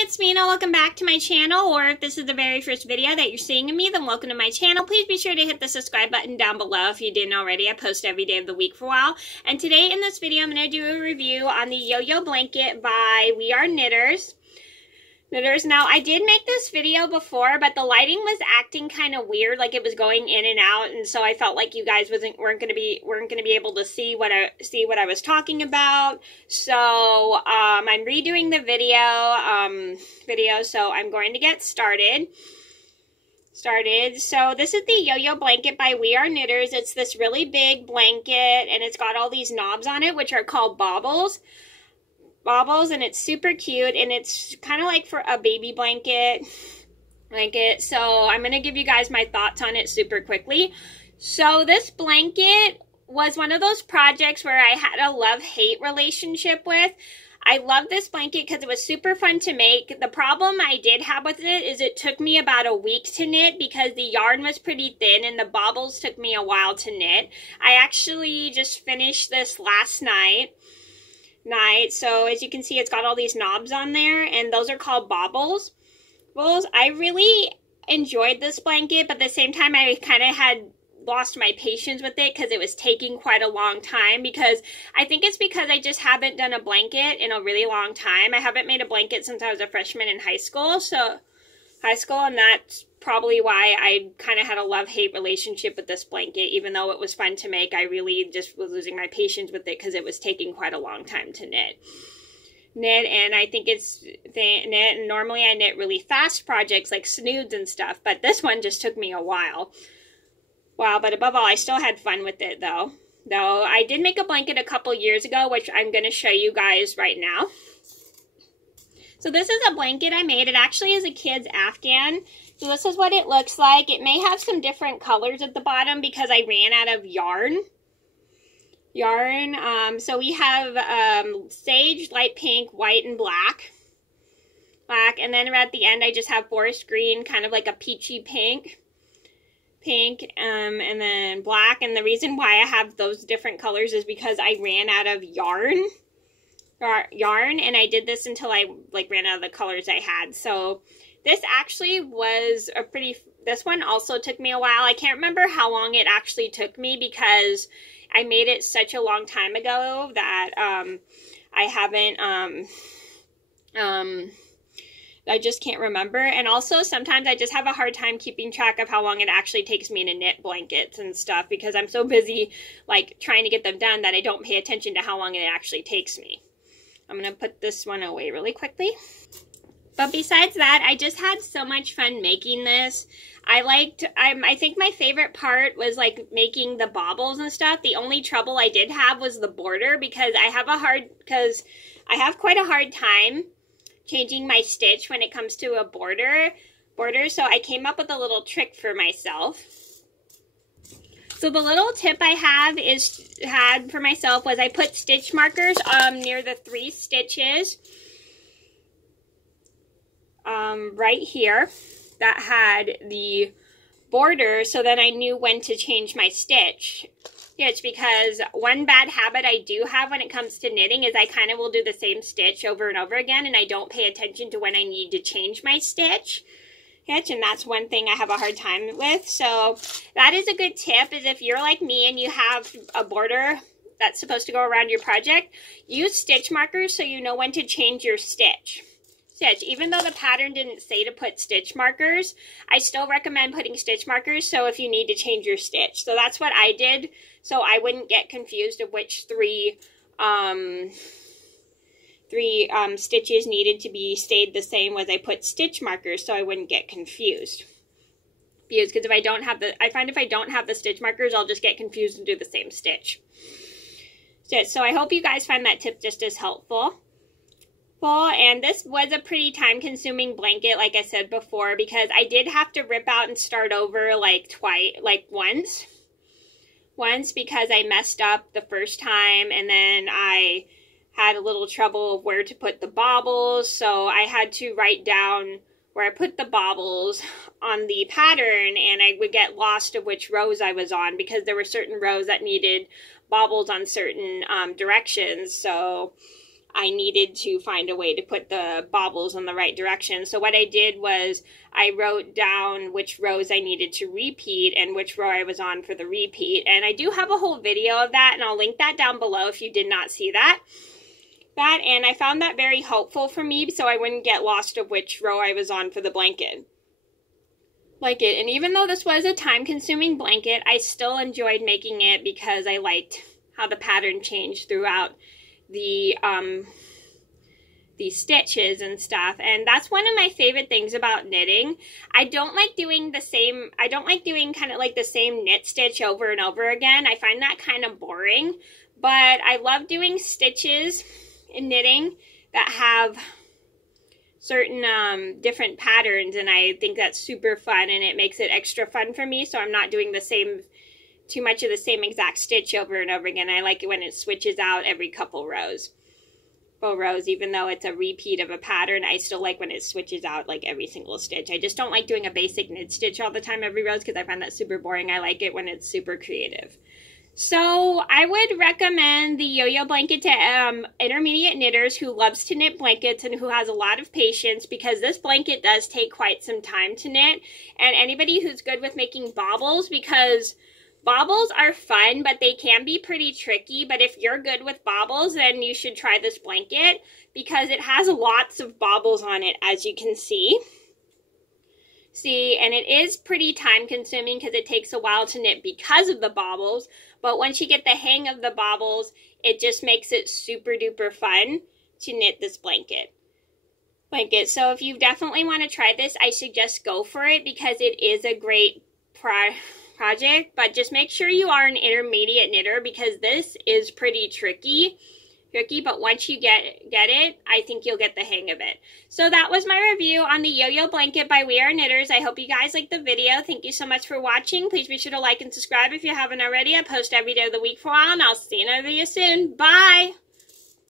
it's Mena. Welcome back to my channel, or if this is the very first video that you're seeing of me, then welcome to my channel. Please be sure to hit the subscribe button down below if you didn't already. I post every day of the week for a while. And today in this video, I'm going to do a review on the Yo-Yo blanket by We Are Knitters. Now, I did make this video before, but the lighting was acting kind of weird, like it was going in and out, and so I felt like you guys weren't going to be able to see what I was talking about. So I'm redoing the video, so I'm going to get started. So this is the Yo-Yo blanket by We Are Knitters. It's this really big blanket, and it's got all these knobs on it, which are called baubles, and it's super cute, and it's kind of like for a baby blanket. So I'm going to give you guys my thoughts on it super quickly. So this blanket was one of those projects where I had a love-hate relationship with. I love this blanket because it was super fun to make. The problem I did have with it is it took me about a week to knit because the yarn was pretty thin and the baubles took me a while to knit. I actually just finished this last night. So as you can see, it's got all these knobs on there, and those are called baubles. I really enjoyed this blanket, but at the same time I kind of had lost my patience with it because it was taking quite a long time, because I think it's because I just haven't done a blanket in a really long time. I haven't made a blanket since I was a freshman in high school, and that's probably why I kind of had a love-hate relationship with this blanket. Even though it was fun to make, I really just was losing my patience with it because it was taking quite a long time to knit. And I think and normally I knit really fast projects like snoods and stuff, but this one just took me a while. Wow, but above all, I still had fun with it though. Though I did make a blanket a couple years ago, which I'm going to show you guys right now. So this is a blanket I made. It actually is a kid's Afghan. So this is what it looks like. It may have some different colors at the bottom because I ran out of yarn. So we have sage, light pink, white, and black. And then at the end I just have forest green, kind of like a peachy pink, and then black. And the reason why I have those different colors is because I ran out of yarn, and I did this until I ran out of the colors I had. So this actually was this one also took me a while. I can't remember how long it actually took me because I made it such a long time ago that I haven't, I just can't remember. And also sometimes I just have a hard time keeping track of how long it actually takes me to knit blankets and stuff because I'm so busy trying to get them done that I don't pay attention to how long it actually takes me. I'm going to put this one away really quickly. But besides that, I just had so much fun making this. I think my favorite part was making the baubles and stuff. The only trouble I did have was the border because I have quite a hard time changing my stitch when it comes to a border. So I came up with a little trick for myself. So the little tip I had for myself was I put stitch markers near the 3 stitches right here that had the border, so then I knew when to change my stitch. It's because one bad habit I do have when it comes to knitting is I kind of will do the same stitch over and over again, and I don't pay attention to when I need to change my stitch. And that's one thing I have a hard time with. So that is a good tip, is if you're like me and you have a border that's supposed to go around your project, use stitch markers so you know when to change your stitch. Even though the pattern didn't say to put stitch markers, I still recommend putting stitch markers so if you need to change your stitch. So that's what I did, so I wouldn't get confused of which three stitches needed to be stayed the same as I put stitch markers, so I wouldn't get confused. Because if I find if I don't have the stitch markers, I'll just get confused and do the same stitch. So I hope you guys find that tip just as helpful. And this was a pretty time-consuming blanket, like I said before, because I did have to rip out and start over once because I messed up the first time, and then I had a little trouble of where to put the baubles, so I had to write down where I put the baubles on the pattern, and I would get lost of which rows I was on because there were certain rows that needed baubles on certain directions. So I needed to find a way to put the bobbles in the right direction. So what I did was I wrote down which rows I needed to repeat and which row I was on for the repeat. And I do have a whole video of that, and I'll link that down below if you did not see that. And I found that very helpful for me, so I wouldn't get lost of which row I was on for the blanket. And even though this was a time-consuming blanket, I still enjoyed making it because I liked how the pattern changed throughout the stitches and stuff. And that's one of my favorite things about knitting. I don't like doing kind of like the same knit stitch over and over again. I find that kind of boring, but I love doing stitches in knitting that have certain different patterns, and I think that's super fun, and it makes it extra fun for me, so I'm not doing too much of the same exact stitch over and over again. I like it when it switches out every couple rows. Even though it's a repeat of a pattern, I still like when it switches out like every single stitch. I just don't like doing a basic knit stitch all the time every row because I find that super boring. I like it when it's super creative. So I would recommend the Yo-Yo blanket to intermediate knitters who loves to knit blankets and who has a lot of patience, because this blanket does take quite some time to knit. And anybody who's good with making baubles, because baubles are fun, but they can be pretty tricky. But if you're good with baubles, then you should try this blanket because it has lots of baubles on it, as you can see. And it is pretty time consuming because it takes a while to knit because of the baubles. But once you get the hang of the baubles, it just makes it super duper fun to knit this blanket. So if you definitely want to try this, I suggest go for it because it is a great project. But just make sure you are an intermediate knitter because this is pretty tricky, but once you get it, I think you'll get the hang of it. So that was my review on the Yo-Yo blanket by We Are Knitters. I hope you guys liked the video. Thank you so much for watching. Please be sure to like and subscribe if you haven't already. I post every day of the week for a while, and I'll see you soon. Bye!